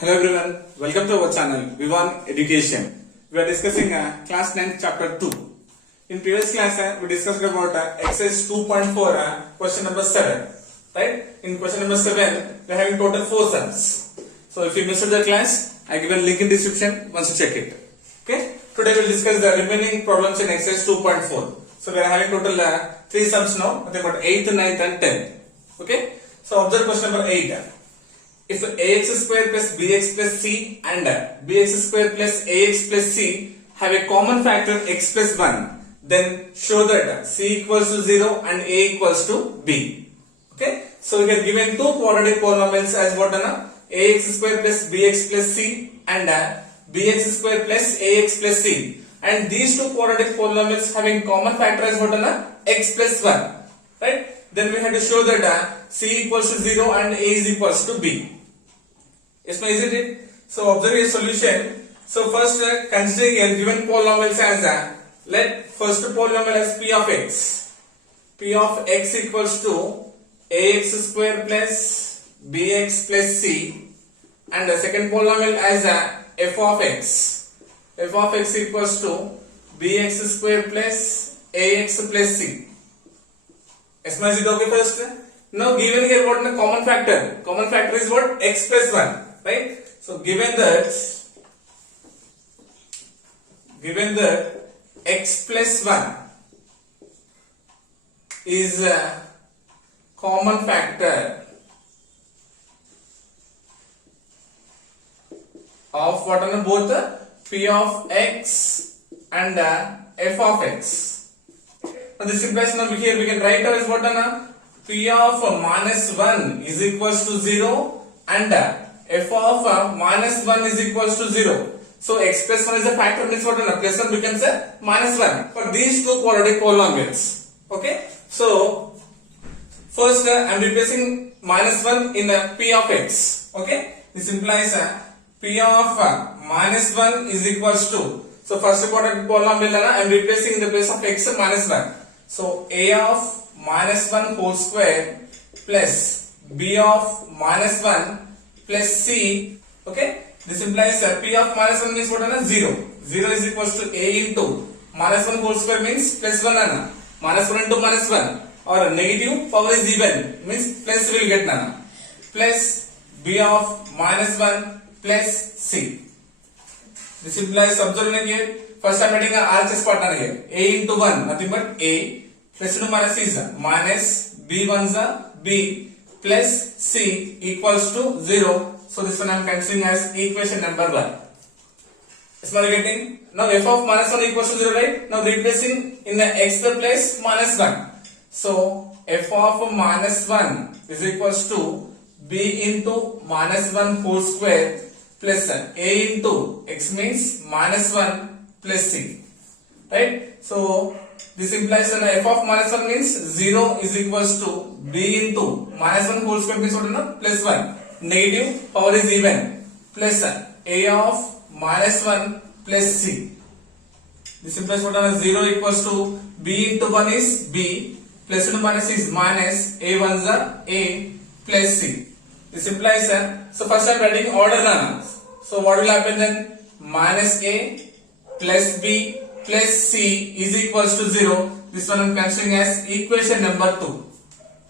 Hello everyone, welcome to our channel Vivan Education. We are discussing class 9 chapter 2. In previous class we discussed about exercise 2.4 question number 7. Right? In question number 7 we are having total 4 sums. So if you missed the class, I given link in description once you check it. Okay? Today we will discuss the remaining problems in exercise 2.4. So we are having total 3 sums now, nothing but 8th, 9th and 10th. Okay? So observe question number 8. If ax square plus bx plus c and bx square plus ax plus c have a common factor x plus 1, then show that c equals to 0 and a equals to b. Okay? So we have given two quadratic polynomials as what? Ax square plus bx plus c and bx square plus ax plus c. And these two quadratic polynomials having common factor as what? X plus 1. Right? Then we have to show that c equals to 0 and a is equals to b. Yes, isn't it? So observe a solution. So first considering a given polynomials as let first polynomial as p of x. P of x equals to ax square plus bx plus c, and the second polynomial as f of x. F of x equals to bx square plus ax plus c. Yes, is it okay first? Now given here what the common factor? Common factor is what? X plus 1. Right? So given that x plus 1 is a common factor of what are both p of x and f of x. Now this implies now here we can write as what p of minus 1 is equals to 0 and f of minus 1 is equals to 0. So x plus 1 is a factor, means what? Plus 1 becomes a minus 1 for these two quadratic polynomials. Okay? So first I am replacing minus 1 in p of x. Okay? This implies p of minus 1 is equals to, so first quadratic polynomial I am replacing in the place of x minus 1. So a of minus 1 whole square plus b of minus 1 plus c. Okay, this implies p of minus 1 means what? 0. 0 is equals to a into minus 1 whole square means plus 1 minus 1 into minus 1, or negative power is even means plus will get plus b of minus 1 plus c. This implies, observe here, first I am writing RHS part here, a into 1 nothing but a plus 2 minus c is minus b 1 is b plus c equals to 0. So this one I am considering as equation number 1. Is my getting? Now f of minus 1 equals to 0, right? Now replacing in the x place minus 1. So f of minus 1 is equals to b into minus 1 whole square plus a into x means minus 1 plus c. Right? So this implies that f of minus 1 means 0 is equals to b into minus 1 whole square means what? Plus 1. Negative power is even plus a of minus 1 plus c. This implies what? 0 equals to b into 1 is b plus 2 minus c is minus a 1 is a plus c. This implies so first I am writing order now. So what will happen then? Minus a plus b plus c is equals to 0. This one I am considering as equation number 2.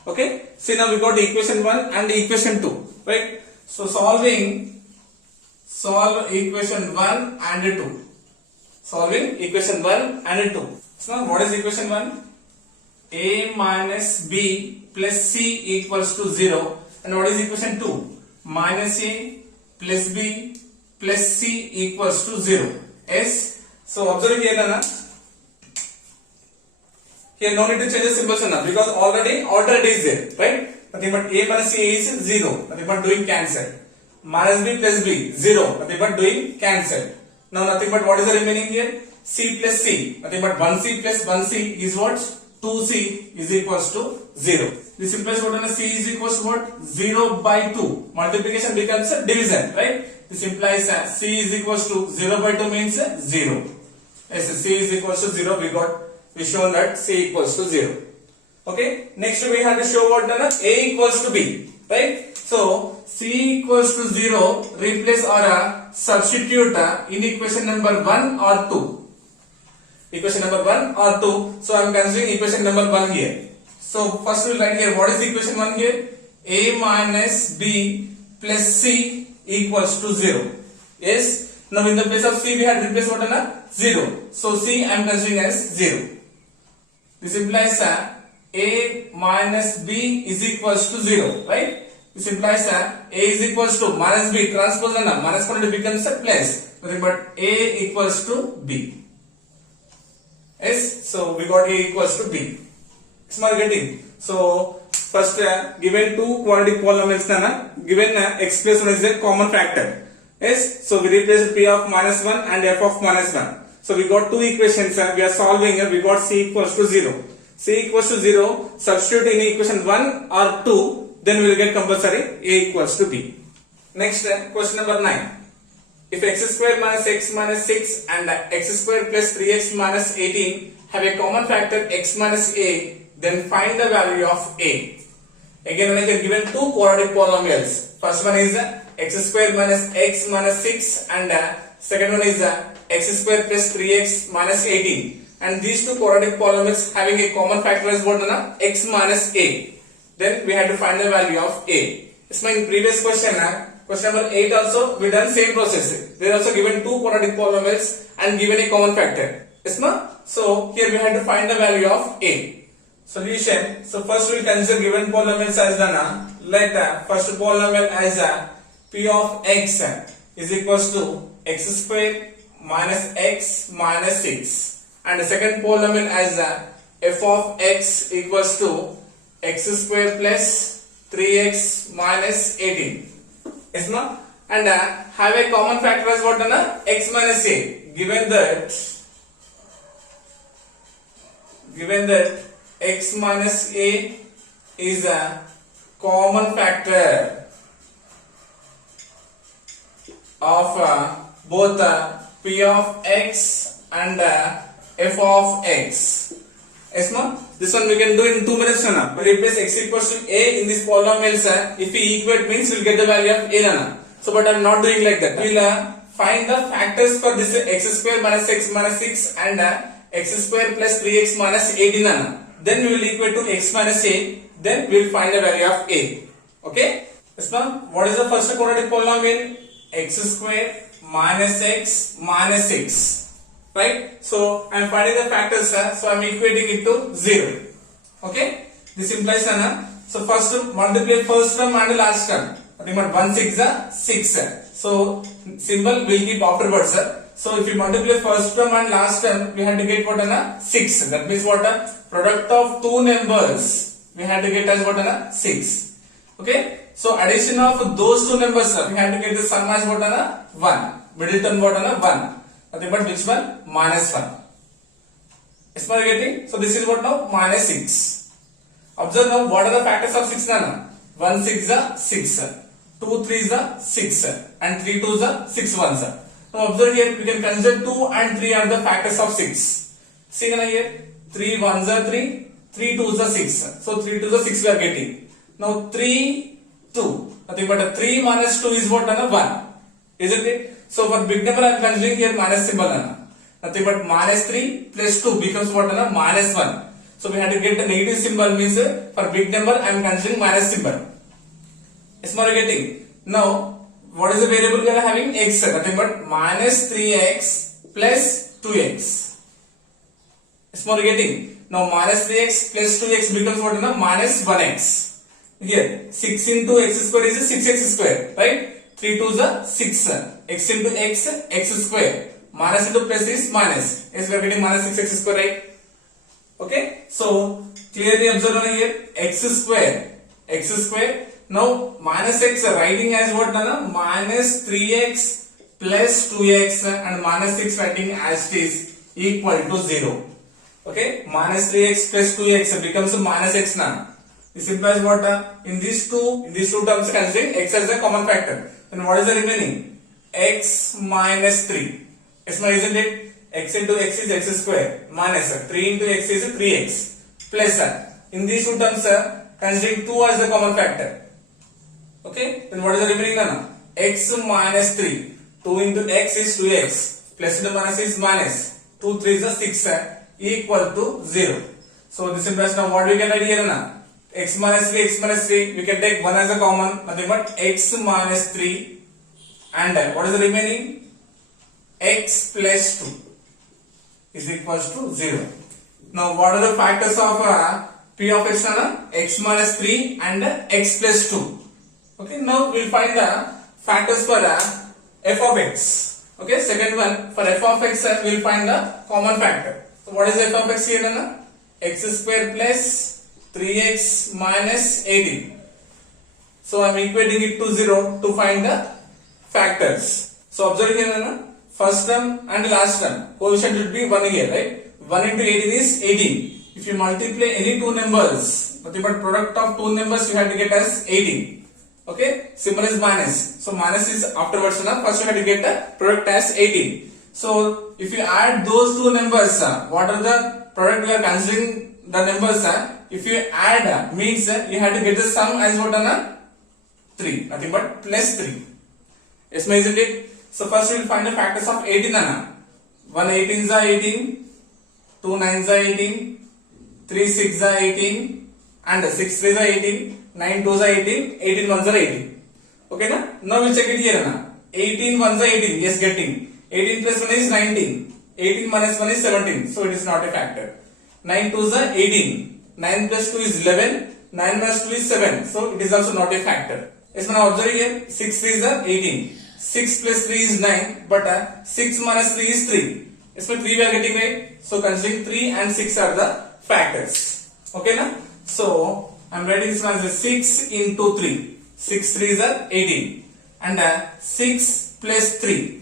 Okay? See, now we got equation 1 and equation 2. Right? So solve equation 1 and 2. Solving equation 1 and 2. So now what is equation 1? A minus b plus c equals to 0. And what is equation 2? Minus a plus b plus c equals to 0. Yes? So observe here here no need to change the symbols because already order it is there, right? Nothing but a minus c is 0, nothing but doing cancel. Minus b plus b 0, nothing but doing cancel. Now nothing but what is the remaining here? C plus c, nothing but 1c plus 1c is what? 2c is equals to 0. This implies what? C is equals to what? 0 by 2. Multiplication becomes a division, right? This implies c is equals to 0 by 2 means 0. Yes, c is equals to 0. We shown that c equals to 0. Okay. Next we have to show what? A equals to b. Right. So c equals to 0, replace or substitute in equation number 1 or 2. Equation number 1 or 2. So I am considering equation number 1 here. So first we will write here, what is equation 1 here? A minus b plus c equals to 0. Yes. Now in the place of c we had replaced what? 0. So c I am considering as 0. This implies a minus b is equals to 0, right? This implies a is equals to minus b, transpose minus quantity becomes a plus. Nothing but a equals to b. Yes, so we got a equals to b. Smart getting. So first given two quadratic polynomials given x plus 1 is a common factor. Yes, so we replace p of minus 1 and f of minus 1. So we got two equations we are solving. We got c equals to 0. C equals to 0, substitute in equation 1 or 2, then we will get compulsory a equals to b. Next question number 9. If x square minus x minus 6 and x square plus 3x minus 18 have a common factor x minus a, then find the value of a. Again I have given two quadratic polynomials. First one is x square minus x minus 6 and second one is x square plus 3x minus 18. And these two quadratic polynomials having a common factor is what? X minus a. Then we had to find the value of a. This means in previous question, question number 8 also we done same process. They are also given two quadratic polynomials and given a common factor. Yes, so here we had to find the value of a. Solution. So first we will consider given polynomials as let first polynomial as p of x is equals to x square minus x minus 6. And the second polynomial as f of x equals to x square plus 3x minus 18. Yes, no? And have a common factor as what? X minus a. Given that x minus a is a common factor of both p of x and f of x. Yes, no? This one we can do in 2 minutes. We replace x equals to a in this polynomials. If we equate means we will get the value of a. So, but I am not doing like that. We will find the factors for this x square minus x minus 6 and x square plus 3x minus 18. Then we will equate to x minus a. Then we will find the value of a. Okay? Yes, no? What is the first quadratic polynomial? X square minus x minus 6. Right? So I am finding the factors, so I am equating it to 0. Okay? This implies so first multiply first term and last term. Remember 1 6 6. So symbol will keep afterwards. So if you multiply first term and last term, we had to get what? 6. That means what? Product of two numbers we had to get as what? 6. Okay? So addition of those two numbers, we had to get the sum as what? 1. Middle term what? 1. Nothing but which one? Minus 1. Is my getting? So this is what now? Minus 6. Observe now what are the factors of 6 now? 1 6 is 6. 2 3 is 6. And 3 2 is 6 1s. Now observe here, we can consider 2 and 3 are the factors of 6. See here, 3 1s are 3, 3 2s are 6. So 3 2s are 6 we are getting. Now 3 2. Nothing but 3 minus 2 is what? 1. Isn't it? So for big number I am considering here minus symbol. Nothing but minus 3 plus 2 becomes what? Minus 1. So we have to get the negative symbol, means for big number I am considering minus symbol. Is more getting? Now what is the variable we are having? X. Nothing but minus 3x plus 2x. Is more getting? Now minus 3x plus 2x becomes what? Minus 1x. Here 6 into x square is 6x square, right? 3 2s are 6. X into x, x square. Minus into plus is minus. Yes, we are getting minus 6x square, right? Okay. So clearly observe here x square. Now minus x writing as what? Minus 3x plus 2x and minus 6 writing as it is equal to 0. Okay. Minus 3x plus 2x becomes minus x now. This implies what? In these two terms considering x as a common factor. Then what is the remaining? X minus 3. Yes, isn't it? X into x is x square minus 3 into x is 3x plus in these two terms considering 2 as the common factor. Okay, then what is the remaining now? X minus 3. 2 into x is 2x. Plus into minus is minus. 2 3 is 6 equal to 0. So this implies now what we can write here now? X minus 3, we can take 1 as a common, nothing but x minus 3 and what is the remaining? X plus 2 is equals to 0. Now what are the factors of p of x? X minus 3 and x plus 2. Okay, now we will find the factors for f of x. Okay, second one for f of x we will find the common factor. So what is f of x here? X square plus 3x minus 18. So I am equating it to 0 to find the factors. So observe here, first term and last term coefficient should be 1 here, right? 1 into 18 is 18. If you multiply any two numbers, nothing but product of two numbers you have to get as 18. Okay, symbol is minus. So minus is afterwards. First you have to get the product as 18. So if you add those two numbers, what are the product we are considering the numbers? If you add means you have to get the sum as what? 3. Nothing but plus 3. Yes, isn't it? So first we will find the factors of 18. 1 18 is 18, 2 9 is 18, 3 6 is 18 and 6 3 is 18. 9 2s are 18, 18 1s are 18. Okay, na? Now we check it here. 18 1s are 18, yes, getting. 18 plus 1 is 19. 18 minus 1 is 17, so it is not a factor. 9 2s are 18. 9 plus 2 is 11. 9 minus 2 is 7, so it is also not a factor. Yes, now observe here. 6 3s are 18. 6 plus 3 is 9, but 6 minus 3 is 3. Yes, 3 we are getting, right? So considering 3 and 6 are the factors. Okay, na? So I am writing this one as 6 into 3. 6 3s are 18 and 6 plus 3.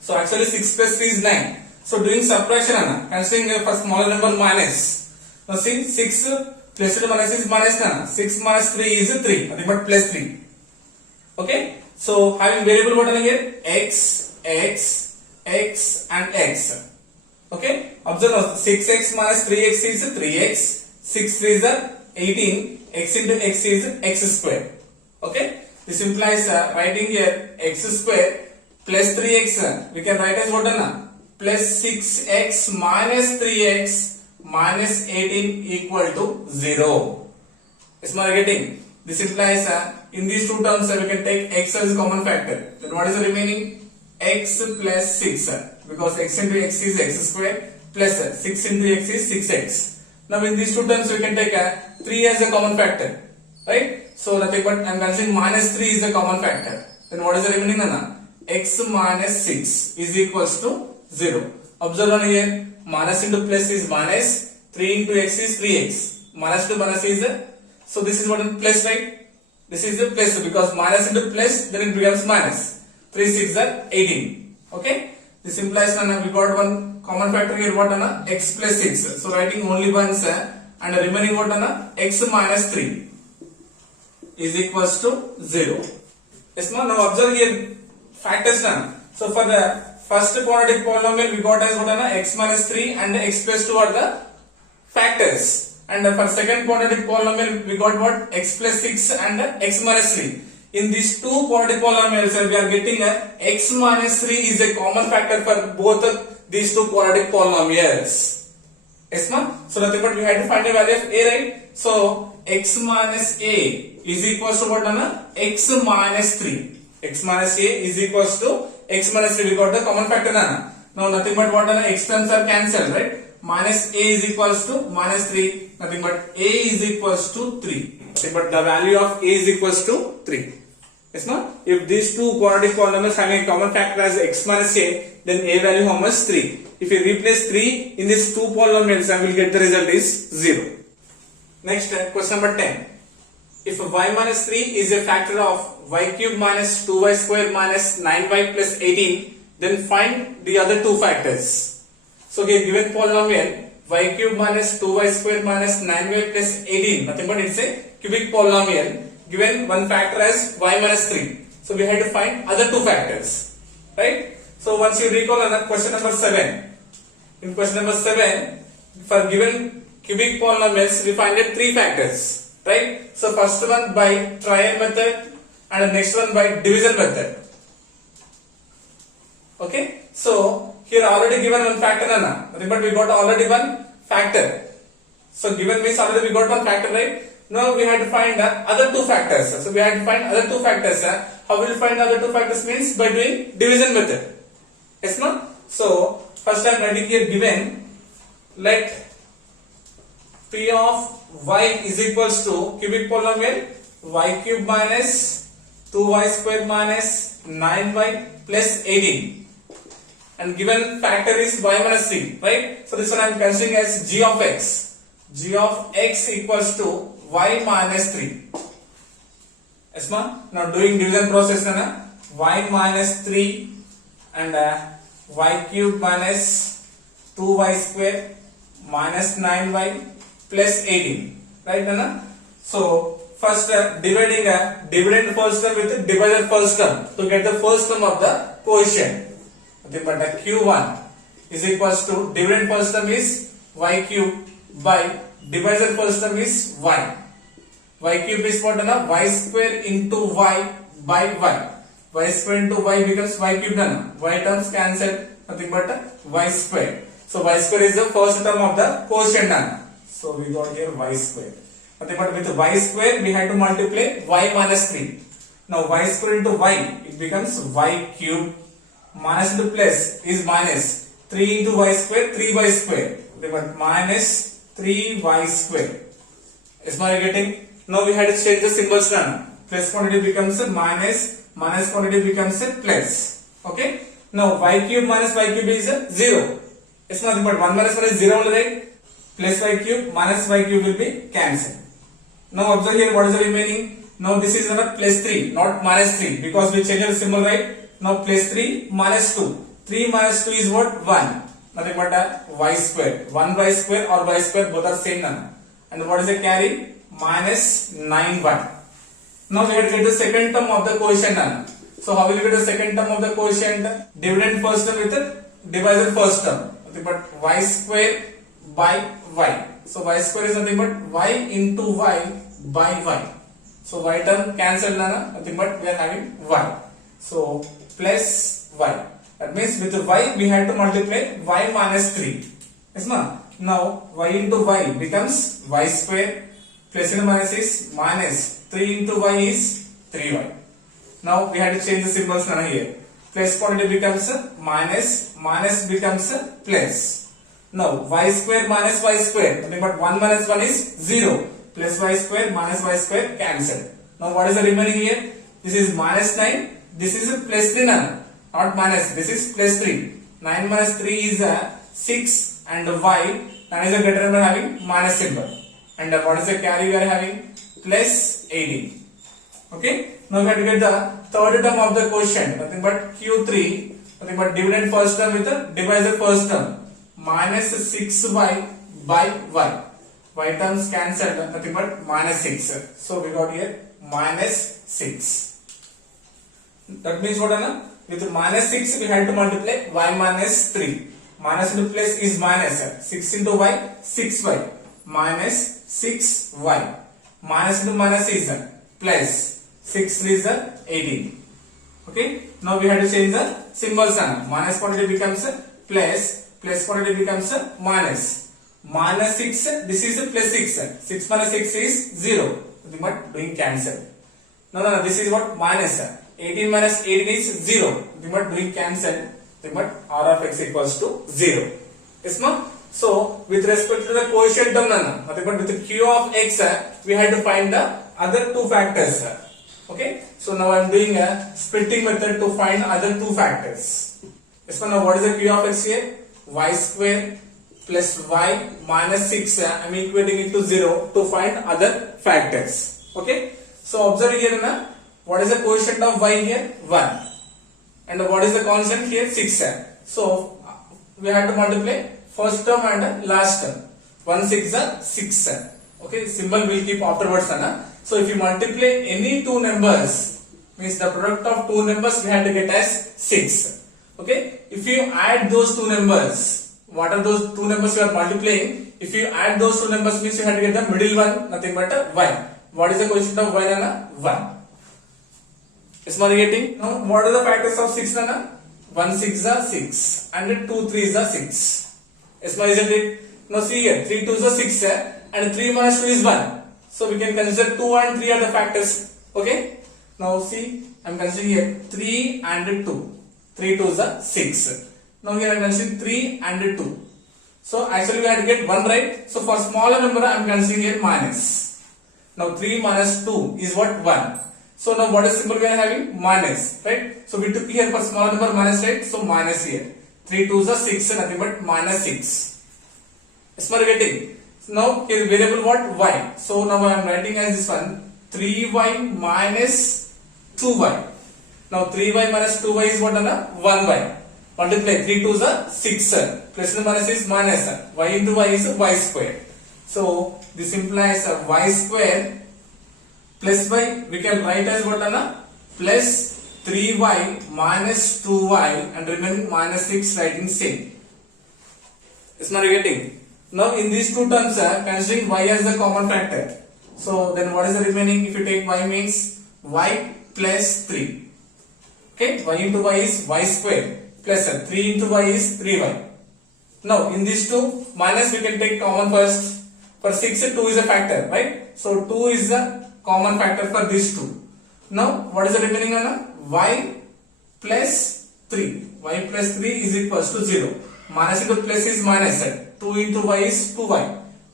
So actually 6 plus 3 is 9. So doing subtraction, considering for smaller number minus. Now see 6 plus to minus is minus. 6 minus 3 is 3. Nothing but plus 3. Okay. So having variable what again? X, x, x and x. Okay. Observe now 6x minus 3x is 3x. 6 3 is 18. X into x is x square. Okay, this implies writing here x square plus 3x. We can write as what? Plus 6x minus 3x minus 18 equal to 0. Is my getting? This implies in these two terms we can take x as a common factor. Then what is the remaining? X plus 6 because x into x is x square plus 6 into x is 6x. Now in these two terms we can take 3 as a common factor, right? So nothing but I am considering minus 3 is a common factor. Then what is the remaining? X minus 6 is equals to 0. Observe on here, minus into plus is minus, 3 into x is 3x. Minus to minus is so this is what is plus, right? This is the plus because minus into plus then it becomes minus. 3 6 are 18. Okay? This implies we got one common factor here, what? X plus 6. So writing only once and remaining what? X minus 3 is equals to 0. Yes, now observe here factors. So for the first quadratic polynomial we got as what? X minus 3 and x plus 2 are the factors. And for second quadratic polynomial we got what? X plus 6 and x minus 3. In these two quadratic polynomials we are getting x minus 3 is a common factor for both these two quadratic polynomials. Yes, ma'am? So nothing but we had to find a value of a, right? So x minus a is equals to what? X minus 3. X minus a is equals to x minus 3. We got the common factor. Now nothing but what? X terms are cancelled, right? Minus a is equals to minus 3. Nothing but a is equals to 3. Nothing but the value of a is equals to 3. Yes, no? If these two quadratic polynomials have a common factor as x minus a, then a value how much? 3. If you replace 3 in these two polynomials, I will get the result is 0. Next, question number 10. If y minus 3 is a factor of y cube minus 2y square minus 9y plus 18, then find the other two factors. So, okay, given polynomial y cube minus 2y square minus 9y plus 18, nothing but it's a cubic polynomial. Given one factor as y minus 3. So we had to find other two factors. Right? So once you recall another question number 7. In question number 7, for given cubic polynomials, we find it three factors. Right? So first one by trial method, and the next one by division method. Okay, so here already given one factor, but we got already one factor. So given means already we got one factor, right? Now we had to find other two factors. So we had to find other two factors. How will we find other two factors? Means by doing division method. Yes, no? So first I am writing here given, let P of y is equals to cubic polynomial y cube minus 2y square minus 9y plus 18. And given factor is y minus 3, right? So this one I am considering as g of x. G of x equals to y minus 3. Yes, ma? Now doing division process, y minus 3 and y cube minus 2y square minus 9y plus 18. Right, Anna? So first dividing dividend first term with divisor first term to get the first term of the quotient. Okay, but q1 is equals to dividend first term is y cube by divisor first term is y. Y cube is what, y square into y by y. Y square into y becomes y cube, y terms cancelled, nothing but y square. So y square is the first term of the quotient. So we got here y square. Nothing but with y square we had to multiply y minus 3. Now y square into y, it becomes y cube. Minus into plus is minus 3 into y square, 3y square. But minus 3y square. Is my getting? Now we had to change the symbols now. Plus quantity becomes a minus, minus quantity becomes a plus. Okay? Now y cube minus y cube is a 0. It's nothing but 1 minus 1 is 0 only, right? Plus y cube minus y cube will be cancelled. Now observe here what is the remaining. Now this is not plus 3, not minus 3, because we changed the symbol, right? Now plus 3 minus 2. 3 minus 2 is what? 1. Nothing but y square. 1y square or y square both are same. And what is the carry? Minus 9y. Now we have to get the second term of the quotient. So how will we get the second term of the quotient? Dividend first term with the divisor first term. Nothing but y square by y. So y square is nothing but y into y by y. So y term cancelled, nothing but we are having y. So plus y. That means with y we had to multiply y minus 3. Yes, ma? Now y into y becomes y square. Plus and minus is minus 3 into y is 3y. Now we had to change the symbols here. Plus quantity becomes minus, minus becomes plus. Now y square minus y square, nothing but 1 minus 1 is 0. Plus y square minus y square cancelled. Now what is the remaining here? This is minus 9. This is plus 3, not minus. This is plus 3. 9 minus 3 is 6 and y. 9 is a greater number having minus symbol. And what is the carry we are having? Plus 18. Okay. Now we have to get the third term of the quotient. Nothing but q3. Nothing but dividend first term with the divisor first term. Minus 6y by y. Y terms cancelled. Nothing but minus 6. So we got here minus 6. That means what, Anna? With minus 6 we had to multiply y minus 3. Minus into plus is minus. 6 into y, 6y. Minus 6y. Minus into minus is plus. 6 is 18. Okay. Now we have to change the symbols. Minus quantity becomes plus. Plus quantity becomes minus. Minus 6. This is plus 6. 6 minus 6 is 0. But doing cancel. No. This is what? Minus. 18 minus 18 is 0. But doing cancel. But r of x equals to 0. Yes, ma'am? So with respect to the quotient term, but with the q of x, we had to find the other two factors. Okay. So now I am doing a splitting method to find other two factors. Yes, ma'am. Now what is the q of x here? Y square plus y minus 6. I am equating it to 0 to find other factors. Okay. So observe here, what is the quotient of y here? 1. And what is the constant here? 6. So we have to multiply first term and last term. 1 6 6. Okay, symbol will keep afterwards. So if you multiply any two numbers, means the product of two numbers we have to get as 6. Okay, if you add those two numbers, what are those two numbers you are multiplying? If you add those two numbers, means you have to get the middle one, nothing but y. What is the quotient of y? 1. Is my getting? Now, what are the factors of 6 Nana? 1 6 is 6 and 2 3 is 6. Is my isn't it? Now see here, 3 2 is 6 and 3 minus 2 is 1. So we can consider 2 and 3 are the factors. Okay? Now see, I am considering here 3 and 2. 3 2 is 6. Now here I am considering 3 and 2. So actually we have to get 1 right. So for smaller number I am considering here minus. Now 3 minus 2 is what? 1. So now what is symbol we are having? Minus, right? So we took here for smaller number minus, right? So minus here. 3 2 is 6, nothing but minus 6. Is my getting? So now here variable what? Y. So now I am writing as this one 3y minus 2y. Now 3y minus 2y is what? 1y. Multiply 3 2 is 6. Plus and minus is minus. Y into y is y square. So this implies y square plus y we can write as what? Plus 3y minus 2y and remaining minus 6 writing same. Is not getting? Now in these two terms considering y as the common factor. So then what is the remaining? If you take y means y plus 3. Okay, y into y is y square plus 3 into y is 3y. Now in these two minus we can take common first. For 6 2 is a factor, right? So 2 is the common factor for these two. Now what is the remaining one? Y plus 3. Y plus 3 is equals to 0. Minus into plus is minus. 2 into y is 2y.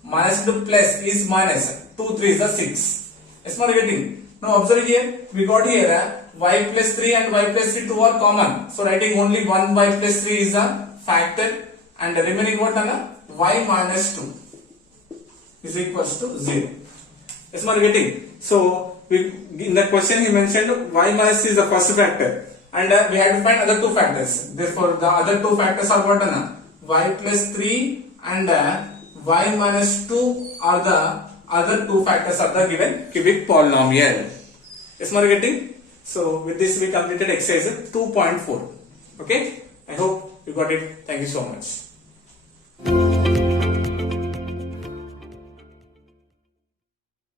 Minus into plus is minus. 2 3 is the 6. It's not getting. Now observe here. We got here y plus 3 and y plus 3 2 are common. So writing only 1 y plus 3 is a factor and the remaining what? Y minus 2 is equals to 0. It's not getting. So in the question he mentioned y minus is the first factor and we have to find other two factors. Therefore the other two factors are what? Y plus 3 and y minus 2 are the other two factors of the given cubic polynomial. Is not getting? So with this we completed exercise 2.4. Okay, I hope you got it. Thank you so much.